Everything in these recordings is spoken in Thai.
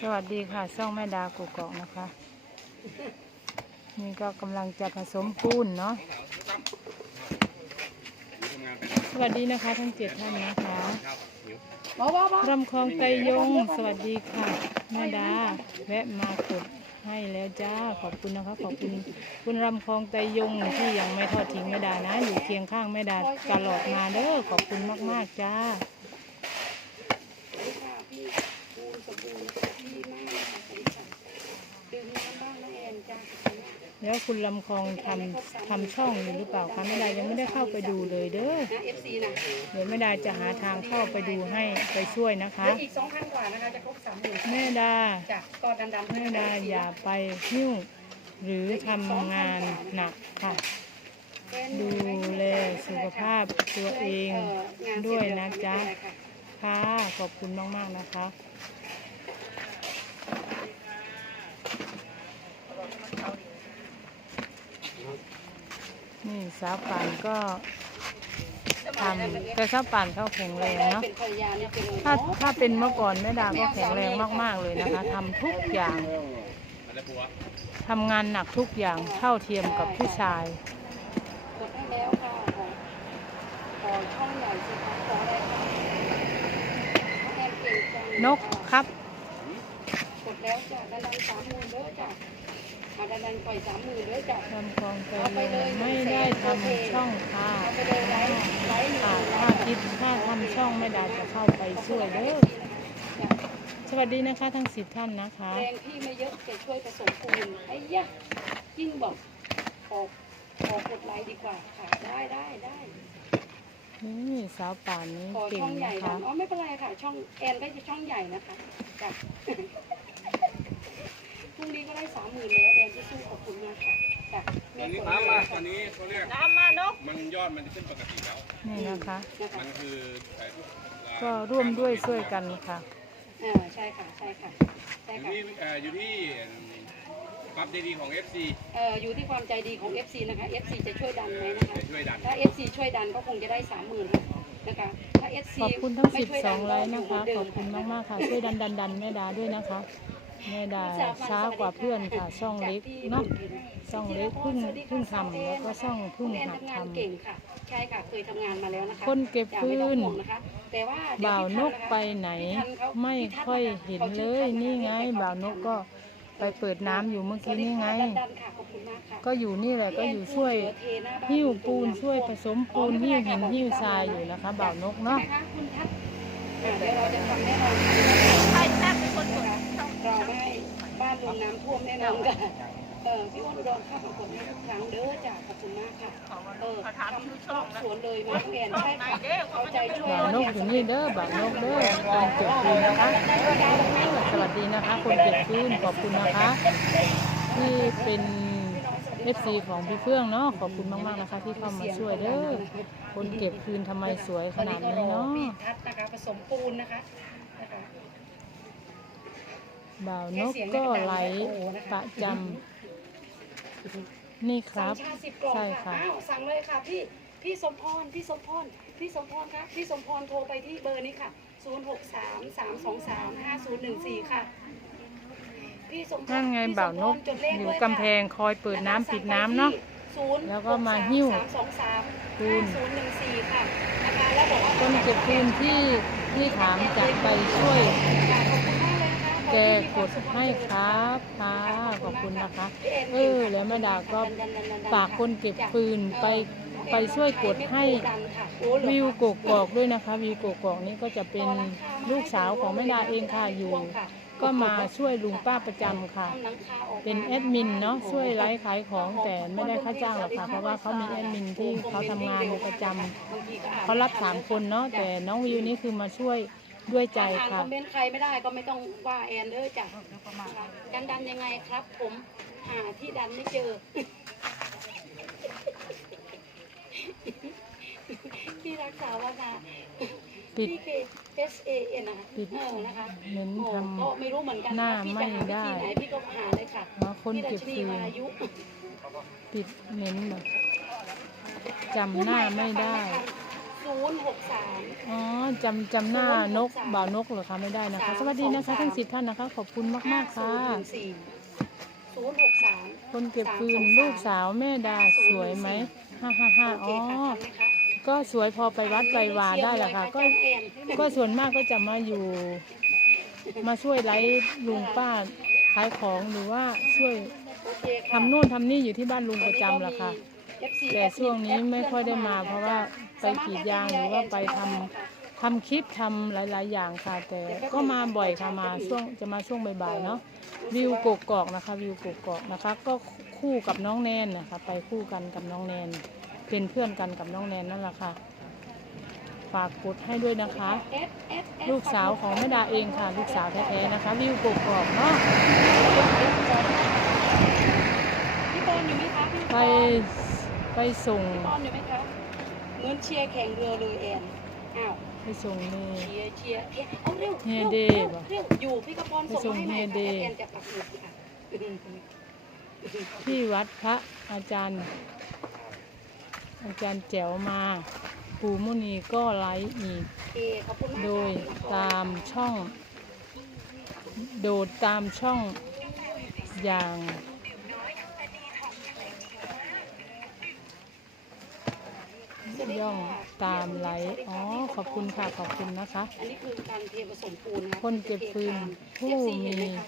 สวัสดีค่ะช่องแม่ดากุกอกนะคะ นี่ก็กำลังจะผสมปูนเนาะสวัสดีนะคะทั้งเจ็ดท่านนะคะรำคลองไตยง สวัสดีค่ะแม่ดา แวะมากดให้แล้วจ้าขอบคุณนะคะขอบคุณคุณรำคลองไตยงที่ยังไม่ทอดทิ้งแม่ดานะ อยู่เคียงข้างแม่ดาตลอดมาเด้อขอบคุณมาก ๆ จ้า ค่ะพี่ปูนสมบูรณ์พี่มากนะคะสวัสดีค่ะดื่มน้ำบ้างนะแอนจ้าแล้วคุณลำคลองทำทำช่องอยู่หรือเปล่าคะแม่ดายังไม่ได้เข้าไปดูเลยเด้อนะเอฟซีนะเดี๋ยวแม่ดาจะหาทางเข้าไปดูให้ไปช่วยนะคะแล้วอีกสองพันกว่านะคะจะครบสามหมื่นแม่ดาจ้ะก็ดันดันแม่ดาอย่าไปหิ้วหรือทำงานหนักค่ะ ดูแลสุขภาพตัวเอง ด้วยนะจ๊ะ ค่ะขอบคุณมาก ๆ นะคะ นี่สาวป่านก็ทำแต่สาวป่านเขาแข็งแรงเนาะเป็นภรรยาเนี่ยเป็นถ้าถ้าเป็นเมื่อก่อนแม่ดาก็แข็งแรงมาก ๆ เลยนะคะทำทุกอย่างทำงานหนักทุกอย่างเท่าเทียมกับผู้ชายกดให้แล้วค่ะขอขอช่องใหญ่สิคะขออะไรคะน้องแอนเก่งจังนกครับกดแล้วจ้ะดันดันสามหมื่นเด้อจ้ะ มาดันดันปล่อยสามหมื่นเด้อจ้ะลำคลองไปเลยไม่ได้ทำช่องค่ะเอาไปเลยไลฟ์ไลฟ์หนึ่งค่ะไลถ้าฟ์คิดถ้าทำช่องแม่ดาจะเข้าไปช่วยเด้อสวัสดีนะคะทั้งสิบท่านนะคะแรงพี่ไม่เยอะจะช่วยผสมปูนไอ้ยะยิ่งบอกขอขอกดไลค์ดีกว่าค่ะได้ได้ได้ นี่สาวป่านนี้ขอเก่งช่องใหญ่นะดัคะงอ๋อไม่เป็นไรค่ะ ช่องแอนก็จะช่องใหญ่นะคะจ้ะ พรุ่งนี้ก็ได้สามหมื่นแล้วแอนสู้ๆขอบคุณมากค่ะจ้ะตแม่อนนี้กดน้ำให้มาแล้วตอค่ะนนี้เขาเรียกน้ำมานกมันยอดมันจะขึ้นปกติแล้ว นี่นะคะ นะคะมันคือไอ้ก็ร่วมด้วยช่วยกันค่ะ อ่าใช่ค่ะใช่ค่ะใช่อยู่ค่ะที่เอ่ออยู่ที่ ปั๊บดีๆของ FC เอ่ออยู่ที่ความใจดีของ FC นะคะ FC จะช่วยดันไหมนะคะ จะช่วยดัน ถ้า FC ช่วยดันก็คงจะได้สามหมื่นนะคะ ถ้า FC ขอบคุณทั้งไม่สิบช่วยสดัอนงก็ไลน์อนะยู่เหมืคะอนเดิขอมบคุณค่ะมากๆค่ะ ช่วยดันดันดันแม่ดาด้วยนะคะ แม่ดาช้ากว่าเพื่อนค่ะ ช่องเล็กเนาะ ช่องเล็กเพิ่งเพิ่งทำแล้วก็ช่องเพิ่งคุณแอนหัดทำงานทำเก่งค่ะ ใช่ค่ะ เคยทำงานมาแล้วนะคะคนเก็บอย่าฟืไม่ต้องนห่วงนะคะ แต่ว่าเดี๋ยวบ่าวพี่นทักนะคะไปไหนพี่ทันเขาไม่พี่ทัศค่อยะะเห็นขาเลชื่อยทัศนี่ไงแต่เขบ่าวนกก็ ไปเปิดน้ำอยู่เมื่อกี้นี่ไงสวัสดีค่ะดันๆค่ะขอบคุณมากค่ะก็อยู่นี่แหละก็อยู่ช่วยหิ้วปูนช่วยผสมปูนหิ้วหินหิ้วทรายอยู่นะคะบ่าวนกเนาะใช่ไหมคะคุณทัศน์อ่าเดี๋ยวเราจะทำแน่นอนค่ะใช่ทัศน์เป็นคนกดเราไม่ให้บ้านลุงน้ำท่วมแน่นอนค่ะ เออพี่อ้วนอุดรเข้ามากดให้ทุกครั้งเด้อจ้ะขอบคุณมากค่ะเออทำรอบสวนเลยมาทั้งแอนใช่ค่ะเอาใจช่วยบ่าวนกอยู่นี่เด้อบ่าวนกเด้อคนเก็บฟืนนะคะ สวัสดีนะคะคนเก็บฟืนขอบคุณนะคะ ที่เป็นเอฟซีของพี่เฟื่องเนาะขอบคุณมากๆนะคะ ที่เข้ามาช่วยเด้อคนเก็บฟืนทำไมสวยขนาดนี้เนาะพี่ทัศน์นะคะผสมปูนนะคะนะคะบ่าวนกก็ไหลประจำ นี่ครับสั่งชาสิบกล่องใช่ค่ะค่ะ อ้าวสั่งเลยค่ะพี่พี่สมพรพี่สมพรพี่สมพรคะพี่สมพรโทรไปที่เบอร์นี้ค่ะ 0 6 3 3 2 3 5 0 1 4 ค่ะพี่สมพรนั่นไงพี่สมพรบ่าวนกจดเลขอยู่ด้วยกำแพงคอยเปิดน้ำปิดน้ำเนาะแล้วก็มาหิ้วสองสามปูห้านศูนย์หนึ่งสี่ค่ะนะคะแล้วบอกว่า คนเก็บฟืนที่ที่ถามจะไปช่วย แกกดให้ครับค่ะขอบคุณนะคะ เออ แล้วแม่ดาก็ฝากคนเก็บฟืนไปไปช่วยกดให้วิวกกอกด้วยนะคะ วิวกกอกนี่ก็จะเป็นลูกสาวของแม่ดาเองค่ะอยู่ ก็มาช่วยลุงป้าประจำค่ะ เป็นแอดมินเนาะช่วยไลฟ์ขายของแต่ไม่ได้ค่าจ้างหรอกค่ะเพราะว่าเขามีแอดมินที่เขาทำงานอยู่ประจำเขารับสามคนเนาะแต่น้องวิวนี่คือมาช่วย ด้วยใจอ่านคค่ะ อมเมนต์ใครไม่ได้ก็ไม่ต้องว่าแอนเด้อจ้ะดันดันยังไงครับ ผมหาที่ดันไม่เจอ ที่รักษาวนาปิดพี่เค S A N นะคะปิดเออนะคะเน้นโอ้ทำก็ไม่รู้เหมือนกันหน้าพี่จะหาไม่ได้วิธีไหนพี่ก็หาเลยค่ะอ๋อคนพี่ดัเก็บชนีฟืนวายุปิดเน้นแบบจำหน้าไม่ได้ ศูนย์หหกสาม อ๋อจำจำหน้านกบ่าวนกเหรอคะไม่ได้นะคะสวัสดีนะคะทั้งสิบท่านนะคะ ขอบคุณมากๆค่ะ สี่ศูนย์หกสาม คนเก็บปืนลูกสาวแม่ดาสวยไหมฮ่าฮ่าฮ่าโออ๋อเคค่ะทันไหมคะก็สวยพอไปวัดไปวาได้แหละค่ะ ก็ก็ส่วนมากก็จะมาอยู่ มาช่วยไลฟ์ลุงป้าขายของหรือว่าช่วยทำนู่นทำนี่อยู่ที่บ้านลุงประจำแหละค่ะ แต่ช่วงนี้ไม่ค่อยได้มาเพราะว่าไปกรีดยางหรือว่าไปทำทำคลิปทำหลาย ๆ อย่างค่ะ แต่ก็มาบ่อยค่ะมาช่วงจะมาช่วงบ่ายๆเนาะวิวกกอกนะคะ วิวกกอกนะคะ ก็คู่กับน้องแนนนะคะ ไปคู่กันกับน้องแนน เป็นเพื่อนกันกับน้องแนนนั่นแหละค่ะ ฝากกดให้ด้วยนะคะ ลูกสาวของแม่ดาเองค่ะ ลูกสาวแท้ๆนะคะ วิวกกอกเนาะพี่บอลอยู่ไหมคะพี่ไป ไปส่งบอลอยู่ไหมคะเหมือนเชียร์แข่งเรือเลยแอนอ้าวไปส่งนี่ เชียร์เชียร์เอ๊ะเอาเร็วเฮียร็วเดย์ร็วเหรอเร็วอยู่พี่กระพรไปส่ส่งงมาให้เฮียใหม่เดค่ะย์แอนจะปักหมุดค่ะที่วัดพระอาจารย์ อาจารย์แจ๋วมาปู่มุนีก็ไลฟ์อีก โอเคขอบคุณมากโดยค่ะตามช่อง โดดตามช่องอย่าง ย่องตามไลฟ์อ๋อขอบคุณค่ะขอบคุณนะคะ อันนี้คือการเทผสมปูนนะะคนเก็บฟืนผู้เอฟซีมีเห็นไหคะ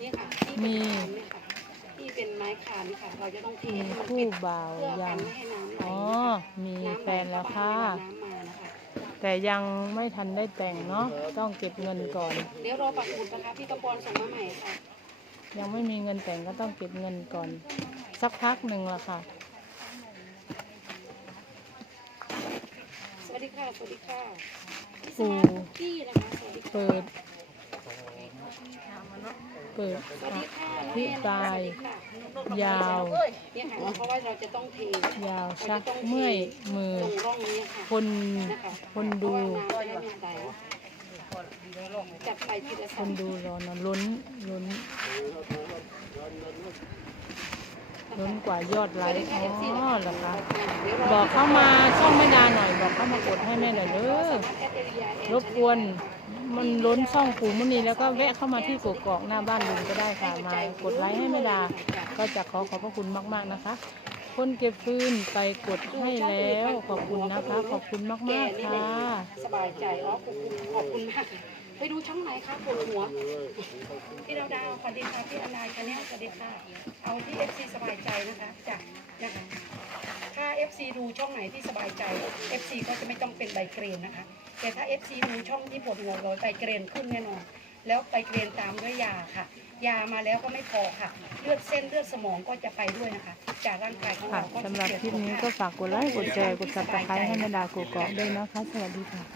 นี่ค่ะที่มีเป็นคานเนี่ยค่ะที่เป็นไม้คานนี่ค่ะเราจะต้องเทมีให้มันคู่เป็นบ่าวเพื่อยักันงไม่ให้น้ำไหลอ๋อมีน้ำไหแฟนแล้วค่ะเข้าบ้านเวลาน้ำมานะคะแต่ยังไม่ทันได้แต่งเนาะต้องเก็บเงินก่อน เดี๋ยวรอปักหมุดนะคะพี่กระปอนส่งมาใหม่ค่ะยังไม่มีเงินแต่งก็ต้องเก็บเงินก่อน สักพักหนึ่งละค่ะ สวัส ดีค่ะ สวัสดีค่ะพี่สปู่มาร์ทคุกกี้นะคะสวัสดีค่ะเปิด เปิด สวัสดีค่ะอธิบายยาว เนี่ยค่ะเพราะว่าเราจะต้องเทยาวชักเมื่อยมือ ตรงร่องนี้ค่ะคนนะคะคนดู เพราะว่าน้ำจะได้ไม่ไหลจับไปทีละคสองนดูรอนะล้นล้น ล้นกว่ายอดไลค์อ๋อเหรอคะ บอกเข้ามาช่องแม่ดาหน่อย บอกเข้ามากดให้แม่หน่อยเด้อรบกวนมันล้นช่องปู่มุนีแล้วก็แวะเข้ามาที่กกอกหน้าบ้านลุงก็ได้ค่ะมากดไลค์ให้แม่ดา ก็จะขอขอบพระคุณมาก ๆนะคะ คนเก็บฟืนไปกดให้แล้ว ขอบคุณนะคะ ขอบคุณมากๆค่ะสบายใจอ๋อขอบคุณขอบคุณมากไปดูช่องไหนคะปวดหัวพี่ดาวดาวสวัสดีค่ะพี่อนายชาแนลสวัสดีค่ะเอาที่ FC สบายใจนะคะจ้ะนะคะถ้า FC ดูช่องไหนที่สบายใจ FC ก็จะไม่ต้องเป็นใบเกรนนะคะ แต่ถ้า FC ดูช่องที่ปวดหัวเลยใบเกรนขึ้นแน่นอนแล้วใบเกรนตามด้วยยาค่ะ ยามาแล้วก็ไม่พอค่ะ เลือดเส้นเลือดสมองก็จะไปด้วยนะคะ จากร่างกายของค่ะเราก็จะสำหรับเกิดคลิปนี้ก็ฝากกดไลค์กดแชร์กดซับสไครต์ให้แม่ดากกอกด้วยนะคะ สวัสดีค่ะ